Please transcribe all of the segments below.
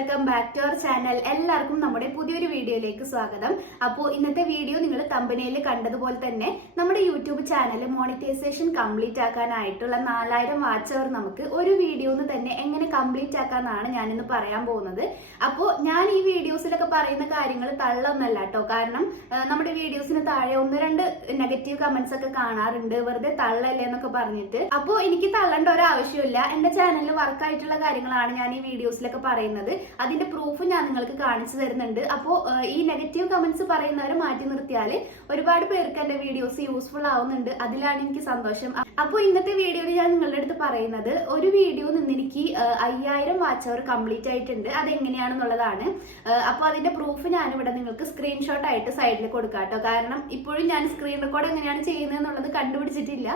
Welcome back to our channel. എല്ലാവർക്കും നമ്മുടെ പുതിയൊരു വീഡിയോയിലേക്ക് സ്വാഗതം. അപ്പോൾ ഇന്നത്തെ വീഡിയോ നിങ്ങൾ തമ്പനയിൽ കണ്ടതുപോലെ തന്നെ നമ്മുടെ യൂട്യൂബ് ചാനൽ മോണിറ്റൈസേഷൻ കംപ്ലീറ്റ് ആക്കാനായിട്ടുള്ള 4000 വാച്ച് അവർ നമുക്ക് ഒരു വീഡിയോന്ന് തന്നെ എങ്ങനെ കംപ്ലീറ്റ് ആക്കാന്നാണ് ഞാനിന്ന് പറയാൻ പോകുന്നത്. അപ്പോൾ ഞാൻ ഈ വീഡിയോസിലൊക്കെ പറയുന്ന കാര്യങ്ങൾ തള്ളൊന്നല്ല കേട്ടോ. കാരണം നമ്മുടെ വീഡിയോസിന് താഴെ 1-2 നെഗറ്റീവ് കമന്റ്സ് ഒക്കെ കാണാറുണ്ട്, വെറുതെ തള്ളല്ലേ എന്നൊക്കെ പറഞ്ഞിട്ട്. അപ്പോൾ എനിക്ക് തള്ളേണ്ട ഒരു ആവശ്യമില്ല. എന്റെ ചാനലിൽ വർക്കായിട്ടുള്ള കാര്യങ്ങളാണ് ഞാൻ ഈ വീഡിയോസിലൊക്കെ പറയുന്നത്. അതിന്റെ പ്രൂഫ് ഞാൻ നിങ്ങൾക്ക് കാണിച്ചു തരുന്നുണ്ട്. അപ്പോൾ ഈ നെഗറ്റീവ് കമന്റ്സ് പറയുന്നവരെ മാറ്റി നിർത്തിയാൽ ഒരുപാട് പേർക്ക് എന്റെ വീഡിയോസ് യൂസ്ഫുൾ ആവുന്നുണ്ട്. അതിലാണ് എനിക്ക് സന്തോഷം. അപ്പോൾ ഇന്നത്തെ വീഡിയോയിൽ ഞാൻ നിങ്ങളുടെ അടുത്ത് പറയുന്നത്, ഒരു വീഡിയോ നിന്ന് എനിക്ക് 5000 വാച്ച് അവർ കംപ്ലീറ്റ് ആയിട്ടുണ്ട്. അതെങ്ങനെയാണെന്നുള്ളതാണ്. അപ്പോൾ അതിന്റെ പ്രൂഫ് ഞാനിവിടെ നിങ്ങൾക്ക് സ്ക്രീൻഷോട്ട് ആയിട്ട് സൈഡിൽ കൊടുക്കാം കേട്ടോ. കാരണം ഇപ്പോഴും ഞാൻ സ്ക്രീൻ റെക്കോർഡ് എങ്ങനെയാണ് ചെയ്യുന്നത് എന്നുള്ളത് കണ്ടുപിടിച്ചിട്ടില്ല.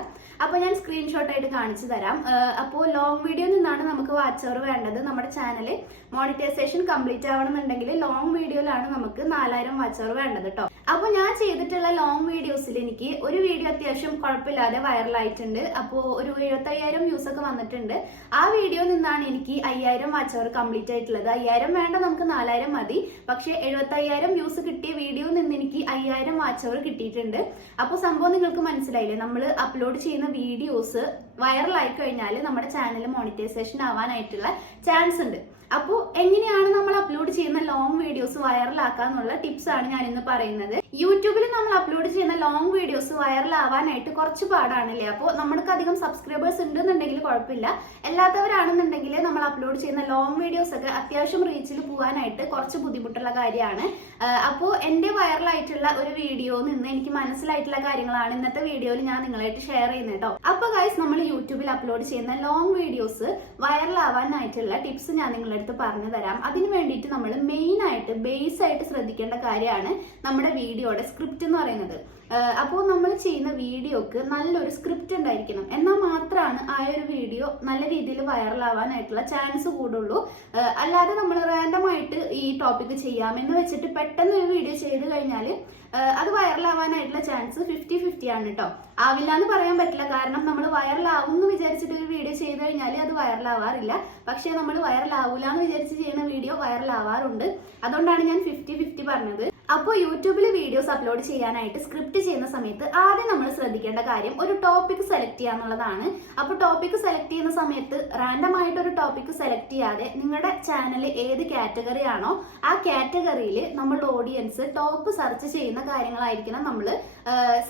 അപ്പോൾ ഞാൻ സ്ക്രീൻഷോട്ട് ആയിട്ട് കാണിച്ചു തരാം. അപ്പോൾ ലോങ് വീഡിയോ നിന്നാണ് നമുക്ക് വാച്ച് അവർ വേണ്ടത്. നമ്മുടെ ചാനൽ മോണിറ്റൈസേഷൻ കംപ്ലീറ്റ് ആവണമെന്നുണ്ടെങ്കിൽ ലോങ് വീഡിയോയിലാണ് നമുക്ക് 4000 വാച്ച് അവർ വേണ്ടത് കേട്ടോ. അപ്പോൾ ഞാൻ ചെയ്തിട്ടുള്ള ലോങ് വീഡിയോസിൽ എനിക്ക് ഒരു വീഡിയോ അത്യാവശ്യം കുഴപ്പമില്ലാതെ വൈറലായിട്ടുണ്ട്. അപ്പോൾ ഒരു 75,000 വ്യൂസ് ഒക്കെ വന്നിട്ടുണ്ട്. ആ വീഡിയോ നിന്നാണ് എനിക്ക് 5000 വാച്ച് അവർ കംപ്ലീറ്റ് ആയിട്ടുള്ളത്. 5000 വേണ്ട, നമുക്ക് 4000 മതി. പക്ഷെ 75,000 വ്യൂസ് കിട്ടിയ വീഡിയോ നിന്ന് എനിക്ക് 5000 വാച്ച് അവർ കിട്ടിയിട്ടുണ്ട്. അപ്പോൾ സംഭവം നിങ്ങൾക്ക് മനസ്സിലായില്ലേ? നമ്മൾ അപ്ലോഡ് ചെയ്യുന്ന വീഡിയോസ് വൈറലായി കഴിഞ്ഞാൽ നമ്മുടെ ചാനൽ മോണിറ്റൈസേഷൻ ആവാനായിട്ടുള്ള ചാൻസ് ഉണ്ട്. അപ്പോൾ എങ്ങനെയാണ് നമ്മൾ അപ്ലോഡ് ചെയ്യുന്ന ലോങ് വീഡിയോസ് വൈറലാക്കാന്നുള്ള ടിപ്സ് ആണ് ഞാൻ ഇന്ന് പറയുന്നത്. യൂട്യൂബിൽ നമ്മൾ അപ്ലോഡ് ചെയ്യുന്ന ലോങ് വീഡിയോസ് വൈറലാവാനായിട്ട് കുറച്ച് പാടാണല്ലേ. അപ്പോൾ നമുക്ക് അധികം സബ്സ്ക്രൈബേഴ്സ് ഉണ്ടെന്നുണ്ടെങ്കിൽ കുഴപ്പമില്ല. അല്ലാത്തവരാണെന്നുണ്ടെങ്കിൽ നമ്മൾ അപ്ലോഡ് ചെയ്യുന്ന ലോങ് വീഡിയോസ് ഒക്കെ അത്യാവശ്യം റീച്ചിൽ പോകാനായിട്ട് കുറച്ച് ബുദ്ധിമുട്ടുള്ള കാര്യമാണ്. അപ്പോൾ എന്റെ വൈറലായിട്ടുള്ള ഒരു വീഡിയോ നിന്ന് എനിക്ക് മനസ്സിലായിട്ടുള്ള കാര്യങ്ങളാണ് ഇന്നത്തെ വീഡിയോയിൽ ഞാൻ നിങ്ങളായിട്ട് ഷെയർ ചെയ്യുന്നത് കേട്ടോ. അപ്പോൾ ഗൈസ്, നമ്മൾ യൂട്യൂബിൽ അപ്ലോഡ് ചെയ്യുന്ന ലോങ് വീഡിയോസ് വൈറലാവാനായിട്ടുള്ള ടിപ്സ് ഞാൻ നിങ്ങളുടെ അടുത്ത് പറഞ്ഞു തരാം. അതിന് വേണ്ടിയിട്ട് നമ്മൾ മെയിൻ ആയിട്ട് ബേസ് ആയിട്ട് ശ്രദ്ധിക്കേണ്ട കാര്യമാണ് നമ്മുടെ വീഡിയോയുടെ സ്ക്രിപ്റ്റ് എന്ന് പറയുന്നത്. അപ്പോൾ നമ്മൾ ചെയ്യുന്ന വീഡിയോക്ക് നല്ലൊരു സ്ക്രിപ്റ്റ് ഉണ്ടായിരിക്കണം. എന്നാൽ മാത്രമാണ് ആ ഒരു വീഡിയോ നല്ല രീതിയിൽ വൈറലാവാനായിട്ടുള്ള ചാൻസ് കൂടുള്ളൂ. അല്ലാതെ നമ്മൾ റാൻഡമായിട്ട് ഈ ടോപ്പിക് ചെയ്യാമെന്ന് വെച്ചിട്ട് പെട്ടെന്ന് ഒരു വീഡിയോ ചെയ്ത് കഴിഞ്ഞാൽ അത് വൈറലാവാനായിട്ടുള്ള ചാൻസ് 50-50 ആണ് കേട്ടോ. ആവില്ല എന്ന് പറയാൻ പറ്റില്ല. കാരണം നമ്മൾ വൈറലാവും എന്ന് വിചാരിച്ചിട്ട് ഒരു വീഡിയോ ചെയ്ത് കഴിഞ്ഞാൽ അത് വൈറലാവാറില്ല. പക്ഷെ നമ്മൾ വൈറലാവൂല എന്ന് വിചാരിച്ച് ചെയ്യുന്ന വീഡിയോ വൈറലാവാറുണ്ട്. അതുകൊണ്ടാണ് ഞാൻ 50-50 പറഞ്ഞത്. അപ്പോൾ യൂട്യൂബിൽ വീഡിയോസ് അപ്ലോഡ് ചെയ്യാനായിട്ട് സ്ക്രിപ്റ്റ് ചെയ്യുന്ന സമയത്ത് ആദ്യം നമ്മൾ ശ്രദ്ധിക്കേണ്ട കാര്യം ഒരു ടോപ്പിക് സെലക്ട് ചെയ്യുക എന്നുള്ളതാണ്. അപ്പോൾ ടോപ്പിക് സെലക്ട് ചെയ്യുന്ന സമയത്ത് റാൻഡം ആയിട്ട് ഒരു ടോപ്പിക് സെലക്ട് ചെയ്യാതെ നിങ്ങളുടെ ചാനൽ ഏത് കാറ്റഗറി ആണോ ആ കാറ്റഗറിയിൽ നമ്മളുടെ ഓഡിയൻസ് ടോപ്പ് സെർച്ച് ചെയ്യുന്ന കാര്യങ്ങളായിരിക്കണം നമ്മൾ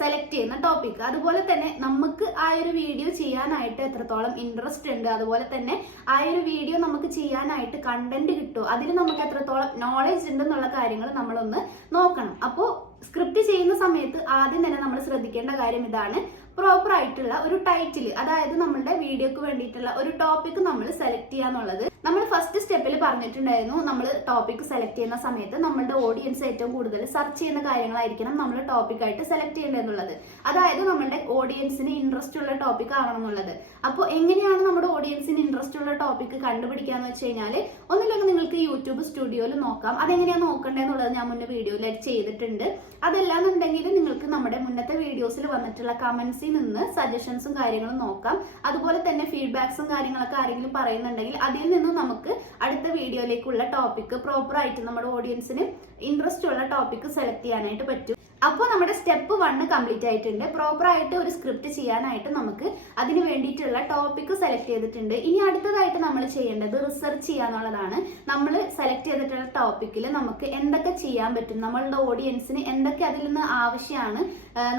സെലക്ട് ചെയ്യുന്ന ടോപ്പിക്. അതുപോലെ തന്നെ നമുക്ക് ആ ഒരു വീഡിയോ ചെയ്യാനായിട്ട് എത്രത്തോളം ഇൻട്രസ്റ്റ് ഉണ്ട്, അതുപോലെ തന്നെ ആ ഒരു വീഡിയോ നമുക്ക് ചെയ്യാനായിട്ട് കണ്ടന്റ് കിട്ടുമോ, അതിൽ നമുക്ക് എത്രത്തോളം നോളജ് ഉണ്ടെന്നുള്ള കാര്യങ്ങൾ നമ്മളൊന്ന് നോക്കണം. അപ്പോൾ സ്ക്രിപ്റ്റ് ചെയ്യുന്ന സമയത്ത് ആദ്യം തന്നെ നമ്മൾ ശ്രദ്ധിക്കേണ്ട കാര്യം ഇതാണ്: പ്രോപ്പർ ആയിട്ടുള്ള ഒരു ടൈറ്റിൽ, അതായത് നമ്മളുടെ വീഡിയോക്ക് വേണ്ടിയിട്ടുള്ള ഒരു ടോപ്പിക് നമ്മൾ സെലക്ട് ചെയ്യാന്നുള്ളത്. നമ്മൾ ഫസ്റ്റ് സ്റ്റെപ്പിൽ പറഞ്ഞിട്ടുണ്ടായിരുന്നു, നമ്മൾ ടോപ്പിക് സെലക്ട് ചെയ്യുന്ന സമയത്ത് നമ്മളുടെ ഓഡിയൻസ് ഏറ്റവും കൂടുതൽ സെർച്ച് ചെയ്യുന്ന കാര്യങ്ങളായിരിക്കണം നമ്മൾ ടോപ്പിക്കായിട്ട് സെലക്ട് ചെയ്യേണ്ടതെന്നുള്ളത്. അതായത് നമ്മളുടെ ഓഡിയൻസിന് ഇൻട്രസ്റ്റ് ഉള്ള ടോപ്പിക് ആവണം എന്നുള്ളത്. അപ്പോൾ എങ്ങനെയാണ് നമ്മുടെ ഓഡിയൻസിന് ഇൻട്രസ്റ്റ് ഉള്ള ടോപ്പിക് കണ്ടുപിടിക്കാന്ന് വെച്ച് കഴിഞ്ഞാൽ, ഒന്നില്ലെങ്കിൽ നിങ്ങൾക്ക് യൂട്യൂബ് സ്റ്റുഡിയോയിൽ നോക്കാം. അതെങ്ങനെയാണ് നോക്കേണ്ടതെന്നുള്ളത് ഞാൻ മുന്നേ വീഡിയോയിലായിട്ട് ചെയ്തിട്ടുണ്ട്. അതല്ലാന്നുണ്ടെങ്കിൽ നിങ്ങൾക്ക് നമ്മുടെ മുന്നത്തെ വീഡിയോസിൽ വന്നിട്ടുള്ള കമന്റ്സിൽ നിന്ന് സജഷൻസും കാര്യങ്ങളും നോക്കാം. അതുപോലെ തന്നെ ഫീഡ്ബാക്സും കാര്യങ്ങളൊക്കെ ആരെങ്കിലും പറയുന്നുണ്ടെങ്കിൽ അതിൽ നിന്ന് നമുക്ക് അടുത്ത വീഡിയോയിലേക്കുള്ള ടോപ്പിക് പ്രോപ്പർ ആയിട്ട് നമ്മുടെ ഓഡിയൻസിന് ഇൻട്രസ്റ്റ് ഉള്ള ടോപ്പിക് സെലക്ട് ചെയ്യാനായിട്ട് പറ്റും. അപ്പോൾ നമ്മുടെ സ്റ്റെപ്പ് 1 കംപ്ലീറ്റ് ആയിട്ടുണ്ട്. പ്രോപ്പർ ആയിട്ട് ഒരു സ്ക്രിപ്റ്റ് ചെയ്യാനായിട്ട് നമുക്ക് അതിന് വേണ്ടിയിട്ടുള്ള ടോപ്പിക് സെലക്ട് ചെയ്തിട്ടുണ്ട്. ഇനി അടുത്തതായിട്ട് നമ്മൾ ചെയ്യേണ്ടത് റിസർച്ച് ചെയ്യാന്നുള്ളതാണ്. നമ്മൾ സെലക്ട് ചെയ്തിട്ടുള്ള ടോപ്പിക്കിൽ നമുക്ക് എന്തൊക്കെ ചെയ്യാൻ പറ്റും, നമ്മളുടെ ഓഡിയൻസിന് എന്തൊക്കെ അതിൽ നിന്ന് ആവശ്യമാണ്,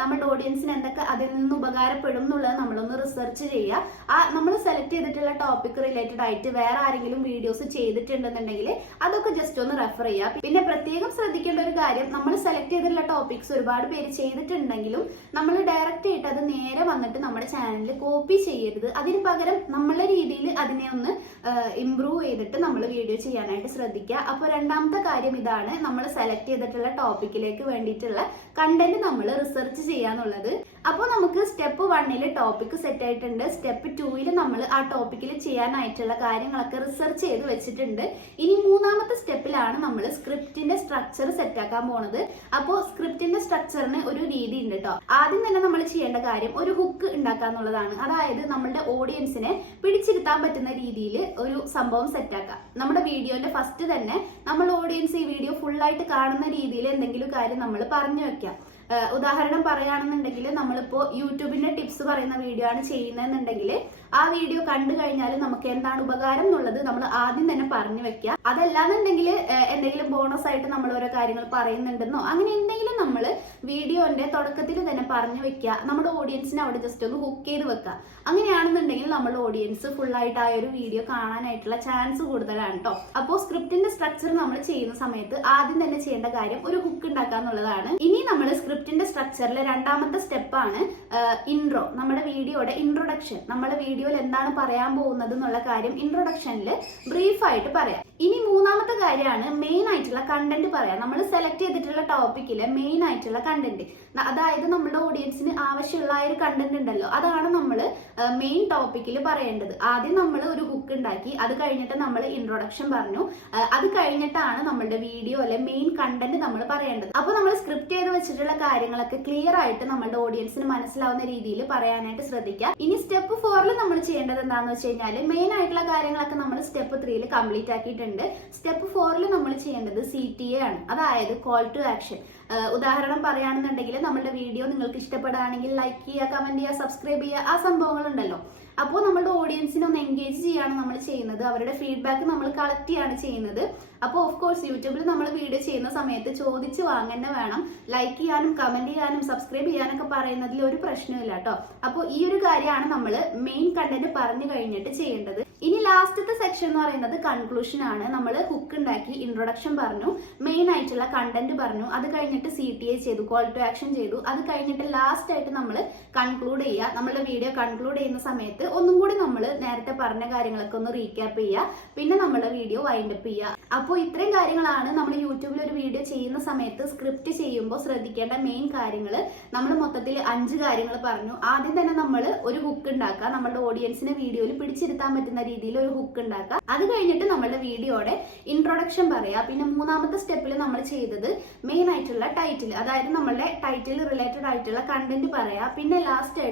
നമ്മുടെ ഓഡിയൻസിന് എന്തൊക്കെ അതിൽ നിന്ന് ഉപകാരപ്പെടും എന്നുള്ളത് നമ്മളൊന്ന് റിസർച്ച് ചെയ്യുക. ആ നമ്മൾ സെലക്ട് ചെയ്തിട്ടുള്ള ടോപ്പിക് റിലേറ്റഡ് ആയിട്ട് വേറെ ആരെങ്കിലും വീഡിയോസ് ചെയ്തിട്ടുണ്ടെന്നുണ്ടെങ്കിൽ അതൊക്കെ ജസ്റ്റ് ഒന്ന് റെഫർ ചെയ്യുക. പിന്നെ പ്രത്യേകം ശ്രദ്ധിക്കേണ്ട ഒരു കാര്യം, നമ്മൾ സെലക്ട് ചെയ്തിട്ടുള്ള ടോപ്പിക്സ് ഒരുപാട് പേര് ചെയ്തിട്ടുണ്ടെങ്കിലും നമ്മൾ ഡയറക്റ്റ് ആയിട്ട് അത് നേരെ വന്നിട്ട് നമ്മുടെ ചാനലിൽ കോപ്പി ചെയ്യരുത്. അതിന് പകരം നമ്മളുടെ രീതിയിൽ അതിനെ ഒന്ന് ഇംപ്രൂവ് ചെയ്തിട്ട് നമ്മൾ വീഡിയോ ചെയ്യാനായിട്ട് ശ്രദ്ധിക്കുക. അപ്പോൾ രണ്ടാമത്തെ കാര്യം ഇതാണ്, നമ്മൾ സെലക്ട് ചെയ്തിട്ടുള്ള ടോപ്പിക്കിലേക്ക് വേണ്ടിയിട്ടുള്ള കണ്ടന്റ് നമ്മൾ റിസർച്ച് ചെയ്യാന്നുള്ളത്. അപ്പോൾ നമുക്ക് സ്റ്റെപ്പ് 1 ടോപ്പിക് സെറ്റ് ആയിട്ടുണ്ട്. സ്റ്റെപ്പ് 2 നമ്മൾ ആ ടോപ്പിക്കിൽ ചെയ്യാനായിട്ടുള്ള കാര്യങ്ങളൊക്കെ റിസർച്ച് ചെയ്ത് വെച്ചിട്ടുണ്ട്. ഇനി മൂന്നാമത്തെ സ്റ്റെപ്പിലാണ് നമ്മൾ സ്ക്രിപ്റ്റിന്റെ സ്ട്രക്ചർ സെറ്റ് ആക്കാൻ പോണത്. അപ്പോൾ സ്ക്രിപ്റ്റിന്റെ സ്ട്രക്ചറിന് ഒരു രീതി ഉണ്ട് കേട്ടോ. ആദ്യം തന്നെ നമ്മൾ ചെയ്യേണ്ട കാര്യം ഒരു ഹുക്ക് ഉണ്ടാക്കുക എന്നുള്ളതാണ്. അതായത് നമ്മളുടെ ഓഡിയൻസിനെ പിടിച്ചിരുത്താൻ പറ്റുന്ന രീതിയിൽ ഒരു സംഭവം സെറ്റാക്കാം. നമ്മുടെ വീഡിയോന്റെ ഫസ്റ്റ് തന്നെ നമ്മൾ ഓഡിയൻസ് ഈ വീഡിയോ ഫുള്ളായിട്ട് കാണുന്ന രീതിയിൽ എന്തെങ്കിലും കാര്യം നമ്മൾ പറഞ്ഞു വെക്കാം. ഉദാഹരണം പറയുകയാണെന്നുണ്ടെങ്കിൽ നമ്മളിപ്പോ യൂട്യൂബിന്റെ ടിപ്സ് പറയുന്ന വീഡിയോ ആണ് ചെയ്യുന്നതെന്നുണ്ടെങ്കിൽ ആ വീഡിയോ കണ്ടു കഴിഞ്ഞാൽ നമുക്ക് എന്താണ് ഉപകാരം എന്നുള്ളത് നമ്മൾ ആദ്യം തന്നെ പറഞ്ഞു വെക്കുക. അതല്ലാന്നുണ്ടെങ്കിൽ എന്തെങ്കിലും ബോണസ് ആയിട്ട് നമ്മൾ ഓരോ കാര്യങ്ങൾ പറയുന്നുണ്ടെന്നോ അങ്ങനെ എന്തെങ്കിലും നമ്മൾ വീഡിയോന്റെ തുടക്കത്തിൽ തന്നെ പറഞ്ഞു വെക്കുക. നമ്മുടെ ഓഡിയൻസിനെ അവിടെ ജസ്റ്റ് ഒന്ന് ഹുക്ക് ചെയ്ത് വെക്കുക. അങ്ങനെയാണെന്നുണ്ടെങ്കിൽ നമ്മുടെ ഓഡിയൻസ് ഫുള്ളായിട്ട് ആ ഒരു വീഡിയോ കാണാനായിട്ടുള്ള ചാൻസ് കൂടുതലാണ് കേട്ടോ. അപ്പോൾ സ്ക്രിപ്റ്റിന്റെ സ്ട്രക്ചർ നമ്മൾ ചെയ്യുന്ന സമയത്ത് ആദ്യം തന്നെ ചെയ്യേണ്ട കാര്യം ഒരു ഹുക്ക് ഉണ്ടാക്കുക എന്നുള്ളതാണ്. ഇനി നമ്മൾ സ്ക്രിപ്റ്റിന്റെ സ്ട്രക്ചറിലെ രണ്ടാമത്തെ സ്റ്റെപ്പാണ് ഇൻട്രോ. നമ്മുടെ വീഡിയോയുടെ ഇൻട്രൊഡക്ഷൻ. നമ്മുടെ വീഡിയോയിൽ എന്താണ് പറയാൻ പോകുന്നത് എന്നുള്ള കാര്യം ഇൻട്രൊഡക്ഷനിൽ ബ്രീഫായിട്ട് പറയാം. ഇനി മൂന്നാമത്തെ കാര്യമാണ് മെയിൻ ആയിട്ടുള്ള കണ്ടന്റ് പറയാം. നമ്മൾ സെലക്ട് ചെയ്തിട്ടുള്ള ടോപ്പിക്കിലെ മെയിൻ ആയിട്ടുള്ള കണ്ടന്റ്, അതായത് നമ്മുടെ ഓഡിയൻസിന് ആവശ്യമുള്ള ഒരു കണ്ടന്റ് ഉണ്ടല്ലോ, അതാണ് നമ്മൾ മെയിൻ ടോപ്പിക്കിൽ പറയേണ്ടത്. ആദ്യം നമ്മൾ ഒരു ഹുക്ക് ഉണ്ടാക്കി, അത് കഴിഞ്ഞിട്ട് നമ്മൾ ഇൻട്രൊഡക്ഷൻ പറഞ്ഞു, അത് കഴിഞ്ഞിട്ടാണ് നമ്മളുടെ വീഡിയോ അല്ലെ മെയിൻ കണ്ടന്റ് നമ്മൾ പറയേണ്ടത്. അപ്പൊ നമ്മൾ സ്ക്രിപ്റ്റ് ചെയ്ത് വെച്ചിട്ടുള്ള കാര്യങ്ങളൊക്കെ ക്ലിയർ ആയിട്ട് നമ്മുടെ ഓഡിയൻസിന് മനസ്സിലാവുന്ന രീതിയിൽ പറയാനായിട്ട് ശ്രദ്ധിക്കുക. ഇനി സ്റ്റെപ്പ് 4 നമ്മൾ ചെയ്യേണ്ടത് എന്താണെന്ന് വെച്ച് കഴിഞ്ഞാൽ മെയിൻ ആയിട്ടുള്ള കാര്യങ്ങളൊക്കെ നമ്മൾ സ്റ്റെപ്പ് 3 കംപ്ലീറ്റ് ആക്കിയിട്ടുണ്ട്. സ്റ്റെപ്പ് 4 നമ്മൾ ചെയ്യേണ്ടത് CTA ആണ്, അതായത് കോൾ ടു ആക്ഷൻ. ഉദാഹരണം പറയുകയാണെന്നുണ്ടെങ്കിൽ നമ്മുടെ വീഡിയോ നിങ്ങൾക്ക് ഇഷ്ടപ്പെടുകയാണെങ്കിൽ ലൈക്ക് ചെയ്യുക, കമന്റ് ചെയ്യുക, സബ്സ്ക്രൈബ് ചെയ്യുക, ആ സംഭവങ്ങൾ ഉണ്ടല്ലോ. അപ്പോൾ നമ്മുടെ ഓഡിയൻസിനെ ഒന്ന് എൻഗേജ് ചെയ്യാണ് നമ്മൾ ചെയ്യുന്നത്. അവരുടെ ഫീഡ്ബാക്ക് നമ്മൾ കളക്ട് ചെയ്യാണ് ചെയ്യുന്നത്. അപ്പോൾ ഓഫ് കോഴ്സ് യൂട്യൂബിൽ നമ്മൾ വീഡിയോ ചെയ്യുന്ന സമയത്ത് ചോദിച്ച് വാങ്ങന്നെ വേണം. ലൈക്ക് ചെയ്യാനും കമന്റ് ചെയ്യാനും സബ്സ്ക്രൈബ് ചെയ്യാനൊക്കെ പറയുന്നതിൽ ഒരു പ്രശ്നമില്ല കേട്ടോ. അപ്പോൾ ഈ ഒരു കാര്യമാണ് നമ്മൾ മെയിൻ കണ്ടന്റ് പറഞ്ഞു കഴിഞ്ഞിട്ട് ചെയ്യേണ്ടത്. ഇനി ലാസ്റ്റത്തെ സെക്ഷൻ എന്ന് പറയുന്നത് കൺക്ലൂഷൻ ആണ്. നമ്മൾ ഹുക്ക് ഉണ്ടാക്കി, ഇൻട്രൊഡക്ഷൻ പറഞ്ഞു, മെയിൻ ആയിട്ടുള്ള കണ്ടന്റ് പറഞ്ഞു, അത് കഴിഞ്ഞിട്ട് CTA ചെയ്തു, കോൾ ടു ആക്ഷൻ ചെയ്തു, അത് കഴിഞ്ഞിട്ട് ലാസ്റ്റ് ആയിട്ട് നമ്മൾ കൺക്ലൂഡ് ചെയ്യുക. നമ്മളുടെ വീഡിയോ കൺക്ലൂഡ് ചെയ്യുന്ന സമയത്ത് ഒന്നും കൂടി നമ്മൾ നേരത്തെ പറഞ്ഞ കാര്യങ്ങളൊക്കെ ഒന്ന് റീക്യാപ്പ് ചെയ്യുക, പിന്നെ നമ്മുടെ വീഡിയോ വൈൻഡപ്പ് ചെയ്യുക. അപ്പോൾ ഇത്രയും കാര്യങ്ങളാണ് നമ്മൾ യൂട്യൂബിൽ ഒരു വീഡിയോ ചെയ്യുന്ന സമയത്ത് സ്ക്രിപ്റ്റ് ചെയ്യുമ്പോൾ ശ്രദ്ധിക്കേണ്ട മെയിൻ കാര്യങ്ങൾ. നമ്മൾ മൊത്തത്തിൽ 5 കാര്യങ്ങൾ പറഞ്ഞു. ആദ്യം തന്നെ നമ്മൾ ഒരു ഹുക്ക് ഉണ്ടാക്കുക, നമ്മുടെ ഓഡിയൻസിനെ വീഡിയോയിൽ പിടിച്ചിരുത്താൻ പറ്റുന്ന രീതിയിൽ ഒരു ഹുക്ക് ഉണ്ടാക്കുക. അത് കഴിഞ്ഞിട്ട് നമ്മുടെ വീഡിയോയുടെ ഇൻട്രൊഡക്ഷൻ പറയാ. പിന്നെ മൂന്നാമത്തെ സ്റ്റെപ്പിൽ നമ്മൾ ചെയ്തത് മെയിൻ ആയിട്ടുള്ള ടൈറ്റിൽ, അതായത് നമ്മുടെ ടൈറ്റിൽ റിലേറ്റഡ് ആയിട്ടുള്ള കണ്ടന്റ് പറയാ. പിന്നെ ലാസ്റ്റ്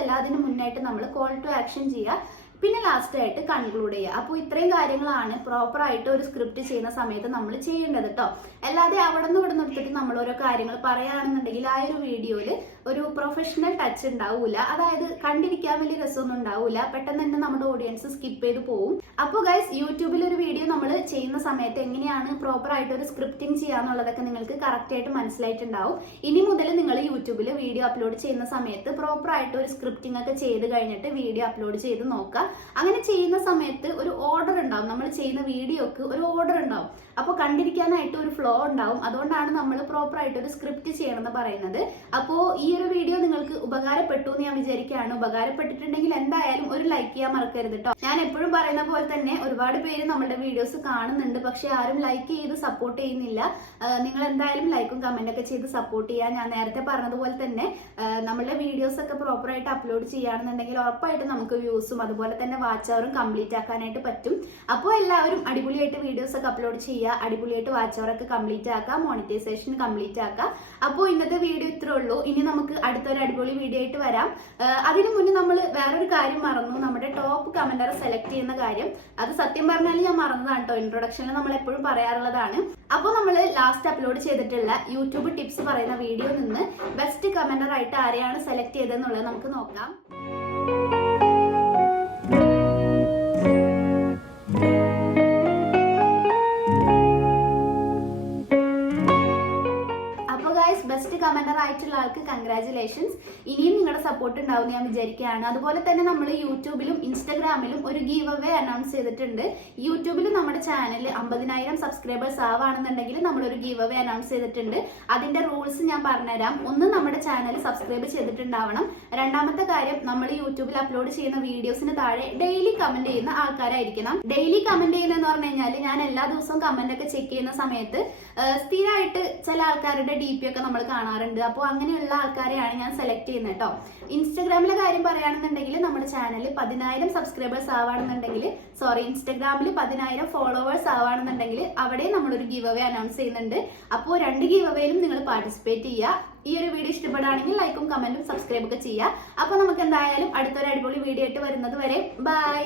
അല്ല അതിന് മുന്നായിട്ട് നമ്മൾ കോൾ ടു ആക്ഷൻ ചെയ്യുക, പിന്നെ ലാസ്റ്റ് ആയിട്ട് കൺക്ലൂഡ് ചെയ്യുക. അപ്പോൾ ഇത്രയും കാര്യങ്ങളാണ് പ്രോപ്പർ ആയിട്ട് ഒരു സ്ക്രിപ്റ്റ് ചെയ്യുന്ന സമയത്ത് നമ്മൾ ചെയ്യേണ്ടത് കേട്ടോ. അല്ലാതെ അവിടെ നിന്ന് ഇവിടെ നിന്ന് എടുത്തിട്ട് നമ്മൾ ഓരോ കാര്യങ്ങൾ പറയുകയാണെന്നുണ്ടെങ്കിൽ ആ ഒരു വീഡിയോയിൽ ഒരു പ്രൊഫഷണൽ ടച്ച് ഉണ്ടാവൂല, അതായത് കണ്ടിരിക്കാൻ വലിയ രസമൊന്നും ഉണ്ടാവൂല, പെട്ടെന്ന് തന്നെ നമ്മുടെ ഓഡിയൻസ് സ്കിപ്പ് ചെയ്ത് പോകും. അപ്പോൾ ഗൈസ്, യൂട്യൂബിൽ ഒരു വീഡിയോ നമ്മൾ ചെയ്യുന്ന സമയത്ത് എങ്ങനെയാണ് പ്രോപ്പർ ആയിട്ട് ഒരു സ്ക്രിപ്റ്റിംഗ് ചെയ്യാന്നുള്ളതൊക്കെ നിങ്ങൾക്ക് കറക്റ്റ് ആയിട്ട് മനസ്സിലായിട്ടുണ്ടാവും. ഇനി മുതൽ നിങ്ങൾ യൂട്യൂബിൽ വീഡിയോ അപ്ലോഡ് ചെയ്യുന്ന സമയത്ത് പ്രോപ്പർ ആയിട്ട് ഒരു സ്ക്രിപ്റ്റിംഗ് ഒക്കെ ചെയ്ത് കഴിഞ്ഞിട്ട് വീഡിയോ അപ്ലോഡ് ചെയ്ത് നോക്കുക. അങ്ങനെ ചെയ്യുന്ന സമയത്ത് ഒരു ഓർഡർ ഉണ്ടാവും. നമ്മൾ ചെയ്യുന്ന വീഡിയോക്ക് ഒരു ഓർഡർ ഉണ്ടാവും. അപ്പോൾ കണ്ടിരിക്കാനായിട്ട് ഒരു ഫ്ലോ ഉണ്ടാവും. അതുകൊണ്ടാണ് നമ്മൾ പ്രോപ്പർ ആയിട്ട് ഒരു സ്ക്രിപ്റ്റ് ചെയ്യണമെന്ന് പറയുന്നത്. അപ്പോൾ ഈ ഒരു വീഡിയോ നിങ്ങൾക്ക് ഉപകാരപ്പെട്ടു എന്ന് ഞാൻ വിചാരിക്കുകയാണ്. ഉപകാരപ്പെട്ടിട്ടുണ്ടെങ്കിൽ എന്തായാലും ഒരു ലൈക്ക് ചെയ്യാൻ മറക്കരുത് കേട്ടോ. ഞാൻ എപ്പോഴും പറയുന്ന പോലെ തന്നെ ഒരുപാട് പേര് നമ്മുടെ വീഡിയോസ് കാണുന്നുണ്ട്, പക്ഷെ ആരും ലൈക്ക് ചെയ്ത് സപ്പോർട്ട് ചെയ്യുന്നില്ല. നിങ്ങൾ എന്തായാലും ലൈക്കും കമന്റ് ഒക്കെ ചെയ്ത് സപ്പോർട്ട് ചെയ്യുക. ഞാൻ നേരത്തെ പറഞ്ഞതുപോലെ തന്നെ നമ്മളുടെ വീഡിയോസ് ഒക്കെ പ്രോപ്പർ ആയിട്ട് അപ്ലോഡ് ചെയ്യുകയാണെന്നുണ്ടെങ്കിൽ ഉറപ്പായിട്ട് നമുക്ക് വ്യൂസും അതുപോലെ തന്നെ വാച്ച് അവറും കംപ്ലീറ്റ് ആക്കാനായിട്ട് പറ്റും. അപ്പോൾ എല്ലാവരും അടിപൊളിയായിട്ട് വീഡിയോസ് ഒക്കെ അപ്ലോഡ് ചെയ്യുക, അടിപൊളിയായിട്ട് വാച്ച് അവർ ഒക്കെ കംപ്ലീറ്റ് ആക്കുക, മോണിറ്റൈസേഷൻ കംപ്ലീറ്റ് ആക്കുക. അപ്പോൾ ഇന്നത്തെ വീഡിയോ ഇത്രേ ഉള്ളൂ. ഇനി നമുക്ക് അടുത്തൊരു അടിപൊളി വീഡിയോ ആയിട്ട് വരാം. അതിനു മുന്നേ നമ്മൾ വേറൊരു കാര്യം മറന്നു, നമ്മുടെ ടോപ്പ് കമന്റർ സെലക്ട് ചെയ്യുന്ന കാര്യം. അത് സത്യം പറഞ്ഞാൽ ഞാൻ മറന്നതാണ് കേട്ടോ. ഇൻട്രൊഡക്ഷനിൽ നമ്മൾ എപ്പോഴും പറയാറുള്ളതാണ്. അപ്പോൾ നമ്മൾ ലാസ്റ്റ് അപ്ലോഡ് ചെയ്തിട്ടുള്ള യൂട്യൂബ് ടിപ്സ് പറയുന്ന വീഡിയോ നിന്ന് ബെസ്റ്റ് കമന്റർ ആയിട്ട് ആരെയാണ് സെലക്ട് ചെയ്തതെന്നുള്ളത് നമുക്ക് നോക്കാം. ബെസ്റ്റ് കമന്റർ ആയിട്ടുള്ള ആൾക്ക് കൺഗ്രാറ്റുലേഷൻസ്. ഇനിയും നിങ്ങളുടെ സപ്പോർട്ട് ഉണ്ടാവും ഞാൻ വിചാരിക്കുകയാണ്. അതുപോലെ തന്നെ നമ്മൾ യൂട്യൂബിലും ഇൻസ്റ്റാഗ്രാമിലും ഒരു ഗീവ് അവേ അനൗൺസ് ചെയ്തിട്ടുണ്ട്. യൂട്യൂബിൽ നമ്മുടെ ചാനൽ 50,000 സബ്സ്ക്രൈബേഴ്സ് ആവാണെന്നുണ്ടെങ്കിൽ നമ്മളൊരു ഗീവ് അവേ അനൗൺസ് ചെയ്തിട്ടുണ്ട്. അതിന്റെ റൂൾസ് ഞാൻ പറഞ്ഞുതരാം. ഒന്ന്, നമ്മുടെ ചാനൽ സബ്സ്ക്രൈബ് ചെയ്തിട്ടുണ്ടാവണം. രണ്ടാമത്തെ കാര്യം, നമ്മൾ യൂട്യൂബിൽ അപ്ലോഡ് ചെയ്യുന്ന വീഡിയോസിന് താഴെ ഡെയിലി കമന്റ് ചെയ്യുന്ന ആൾക്കാരായിരിക്കണം. ഡെയിലി കമന്റ് ചെയ്യുന്നതെന്ന് പറഞ്ഞു കഴിഞ്ഞാൽ ഞാൻ എല്ലാ ദിവസവും കമന്റ് ഒക്കെ ചെക്ക് ചെയ്യുന്ന സമയത്ത് സ്ഥിരമായിട്ട് ചില ആൾക്കാരുടെ DP ഒക്കെ നമ്മൾ കാണാറുണ്ട്. അപ്പോൾ അങ്ങനെയുള്ള ആൾക്കാരെയാണ് ഞാൻ സെലക്ട് ചെയ്യുന്നത് കേട്ടോ. ഇൻസ്റ്റഗ്രാമിലെ കാര്യം പറയുകയാണെന്നുണ്ടെങ്കിൽ നമ്മുടെ ചാനൽ 10,000 സബ്സ്ക്രൈബേഴ്സ് ആവുകയാണെന്നുണ്ടെങ്കിൽ ഇൻസ്റ്റഗ്രാമിൽ 10,000 ഫോളോവേഴ്സ് ആവുകയാണെന്നുണ്ടെങ്കിൽ അവിടെ നമ്മളൊരു ഗീവ് അവേ അനൗൺസ് ചെയ്യുന്നുണ്ട്. അപ്പോൾ 2 ഗീവ് അവേയിലും നിങ്ങൾ പാർട്ടിസിപ്പേറ്റ് ചെയ്യുക. ഈ ഒരു വീഡിയോ ഇഷ്ടപ്പെടുകയാണെങ്കിൽ ലൈക്കും കമന്റും സബ്സ്ക്രൈബ് ഒക്കെ ചെയ്യുക. അപ്പോൾ നമുക്ക് എന്തായാലും അടുത്തൊരു അടിപൊളി വീഡിയോ ആയിട്ട് വരുന്നത് വരെ ബൈ.